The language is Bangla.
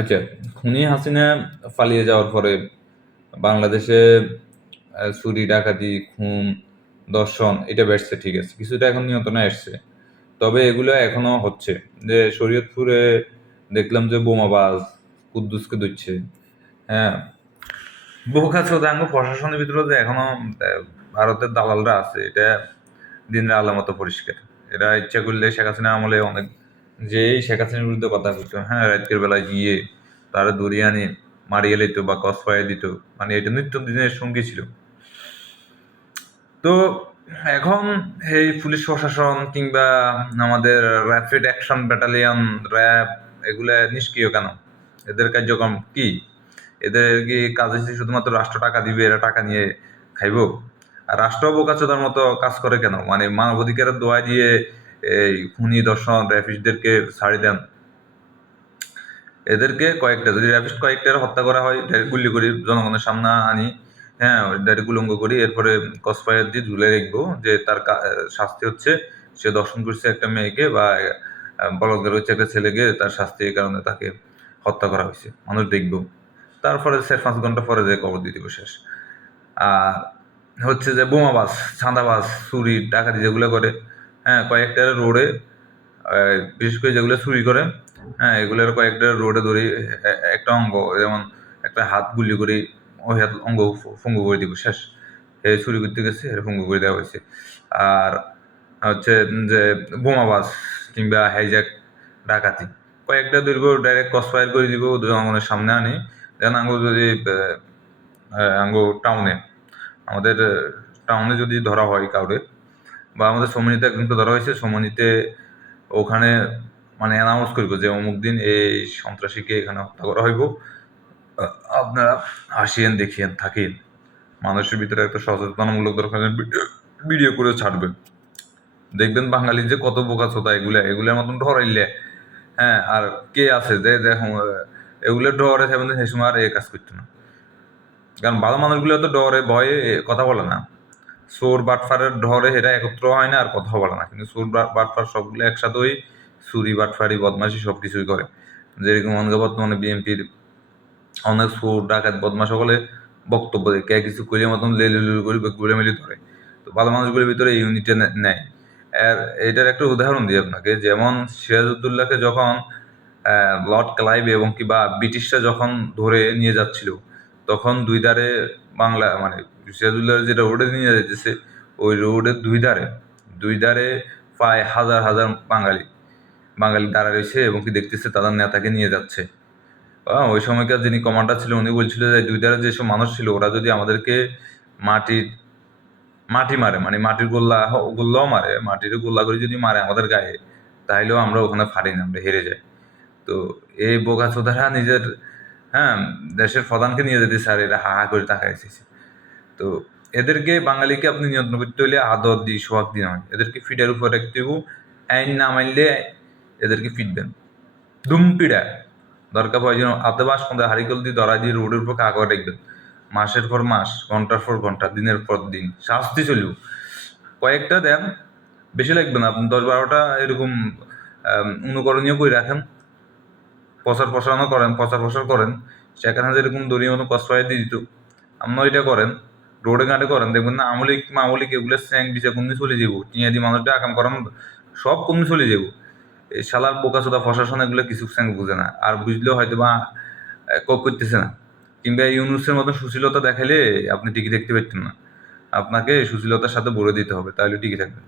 আচ্ছা খুনি হাসিনা পালিয়ে যাওয়ার পরে বাংলাদেশে চুরি, ডাকাতি, খুন দর্শন এটা বেড়ছে, ঠিক আছে। কিছুটা এখন নিয়ন্ত্রণে আসছে। তবে এগুলো এখনও হচ্ছে। যে শরীয়তপুরে দেখলাম যে বোমাবাজ কুদ্দুসকে দিচ্ছে হ্যাঁ বহু ওদের প্রশাসনের ভিতরে যে এখনও ভারতের দালালরা আছে, এটা দিনের আলামত পরিষ্কার। এরা ইচ্ছা করলে শেখ হাসিনা আমলে অনেক যেই শেখ হাসিনার বিরুদ্ধে কথা বলতো হ্যাঁ রাতের বেলায় গিয়ে তারা দড়িয়ে আনি, মারিয়ে লিত বা কস পাইয়ে দিত মানে এটা নিত্য দিনের সঙ্গী ছিল। তো এখন এই পুলিশ প্রশাসন কিংবা আমাদের র্যাপিড অ্যাকশন ব্যাটালিয়ন র্যাব এগুলো নিষ্ক্রিয় কেন? এদের কার্যক্রম কি? এদের কি কাজ হচ্ছে শুধুমাত্র রাষ্ট্র টাকা দিবে, এরা টাকা নিয়ে খাইবো? আর রাষ্ট্র বোকাচোদার মতো কাজ করে কেন? মানে মানবাধিকারের দোয়া দিয়ে এই খুনি দর্শন র্যাপিস্টদেরকে ছাড়ি দেন। এদেরকে কয়েকটা, যদি র্যাপিস্ট কয়েকটার হত্যা করা হয়, ডাইরেক্ট গুলি করি, জনগণের সামনে আনি হ্যাঁ ডাইরেক্ট গুলঙ্গ করি, এরপরে কসফায়ার দিয়ে ঝুলে রাখব যে তার শাস্তি হচ্ছে, সে দর্শন করছে একটা মেয়েকে বা বলদের হচ্ছে একটা ছেলেকে, তার শাস্তি এই কারণে তাকে হত্যা করা হয়েছে, মানুষ দেখব। তারপরে চার পাঁচ ঘণ্টা পরে যে কবর দিয়ে দিব শেষ। আর হচ্ছে যে বোমাবাস ছাঁদাবাস চুরি ডাকাতি যেগুলো করে হ্যাঁ কয়েকটা রোডে বিশেষ করে যেগুলো চুরি করে হ্যাঁ এগুলোর কয়েকটা রোডে ধরি একটা অঙ্গ, যেমন একটা হাত গুলি করে ওই হাত অঙ্গ ফঙ্গু করে দিব, শেষ। এ চুরি করতে গেছে এটা ফঙ্গু করে দেওয়া হয়েছে। আর হচ্ছে যে বোমাবাজ কিংবা হাইজ্যাক ডাকাতি। কয়েকটা ধরবো ডাইরেক্ট কসফায়ার করে দিব জনগণের সামনে আনি। দেন আঙ্গু যদি আঙ্গু টাউনে আমাদের টাউনে যদি ধরা হয় কাউরে বা আমাদের সমনিতে একজনকে ধরা হয়েছে, সমনিতে ওখানে মানে অ্যানাউন্স করব যে অমুক দিন এই সন্ত্রাসীকে এখানে হত্যা করা হইব। আপনারা আসিয়েন, দেখিয়েন, থাকেন। মানুষের ভিতরে একটা সচেতনমূলক দরকার ভিডিও করে ছাড়বেন। দেখবেন বাঙালি যে কত বোকা চোতা এগুলা এগুলোর মতন ডরাইলে হ্যাঁ আর কে আছে যে দেখো এগুলো ডরে থাকবেন সেই সময় আর এ কাজ করতো না। কারণ ভালো মানুষগুলো তো ডরে, ভয়ে কথা বলে না। সোর বাটফারের ঢরে এটা একত্র হয় না, আর কথা বলে না। কিন্তু সোর বাটফার সবগুলো একসাথে ওই চুরি বাটফারি বদমাশি সব কিছুই করে। যেরকম অনেক বর্তমানে বিএনপির অনেক সোর, ডাকাত, বদমাশ সকলে বক্তব্য দেয়, কে কিছু করিয়ে মতন লে লুলু করে ঘুরে মিলে ধরে। তো ভালো মানুষগুলোর ভিতরে ইউনিটে নেয় আর এটার একটা উদাহরণ দিই আপনাকে, যেমন সিরাজউদ্দৌলাকে যখন লর্ড ক্লাইভ এবং কি বা ব্রিটিশরা যখন ধরে নিয়ে যাচ্ছিল, তখন দুই ধারে বাংলা মানে সিরাজউদ্দৌলার যেটা রোডে নিয়ে যাইতেছে, ওই রোডের দুই ধারে দুই ধারে প্রায় হাজার হাজার বাঙালি বাঙালি দাঁড়া রয়েছে এবং কি দেখতেছে তাদের নেতাকে নিয়ে যাচ্ছে। ওই সময়কার যিনি কমান্ডার ছিল, উনি বলছিল যে দুই ধারে যেসব মানুষ ছিল, ওরা যদি আমাদেরকে মাটির মাটি মারে মানে মাটির গোল্লা গোল্লাও মারে, মাটির গোল্লা করে যদি মারে আমাদের গায়ে তাহলেও আমরা ওখানে ফাড়ি না, আমরা হেরে যাই। তো এই বোকা চোদারা নিজের হ্যাঁ দেশের প্রধানকে নিয়ে যেতে স্যার এরা হা হা করে তাকায় এসেছে। তো এদেরকে বাঙালিকে আপনি নিয়ন্ত্রণ করতে হলে আদর দিই সোহাগ দিন হয় এদেরকে ফিডের উপর রাখতে হব। আইন না মানলে এদেরকে ফিটবেন। দুম পিড়া। দরকার প্রয়োজন আধে মাস মধ্যে হারিকল দিয়ে দরা দিয়ে রোডের উপর কাগজ রাখবেন। মাসের পর মাস, ঘণ্টার পর ঘণ্টা, দিনের পর দিন, শাস্তি চলব কয়েকটা দেন, বেশি লাগবে না। আপনি দশ বারোটা এরকম অনুকরণীয় করে রাখেন। প্রচার প্রসারণও করেন, প্রচার প্রসার করেন। সেখানে যেরকম দলীয় মতো কসফাই দিয়ে দিত আপনারা এটা করেন। রোডে ঘাটে করেন, দেখবেন না আমলিক, মামলিক এগুলো স্যাং বিচার কমনি চলে যাব টিয়াদি মানুষটা আকাম করেন সব কমনি চলে যাব এই শালার বোকা চোদা প্রশাসন এগুলো কিছু স্যাং বুঝে না, আর বুঝলেও হয়তো বা কক করতেছে না। কিংবা ইউনুসের মতো সুশীলতা দেখালে আপনি টিকে দেখতে পারতেন না। আপনাকে সুশীলতার সাথে বলে দিতে হবে, তাহলে টিকে থাকবেন।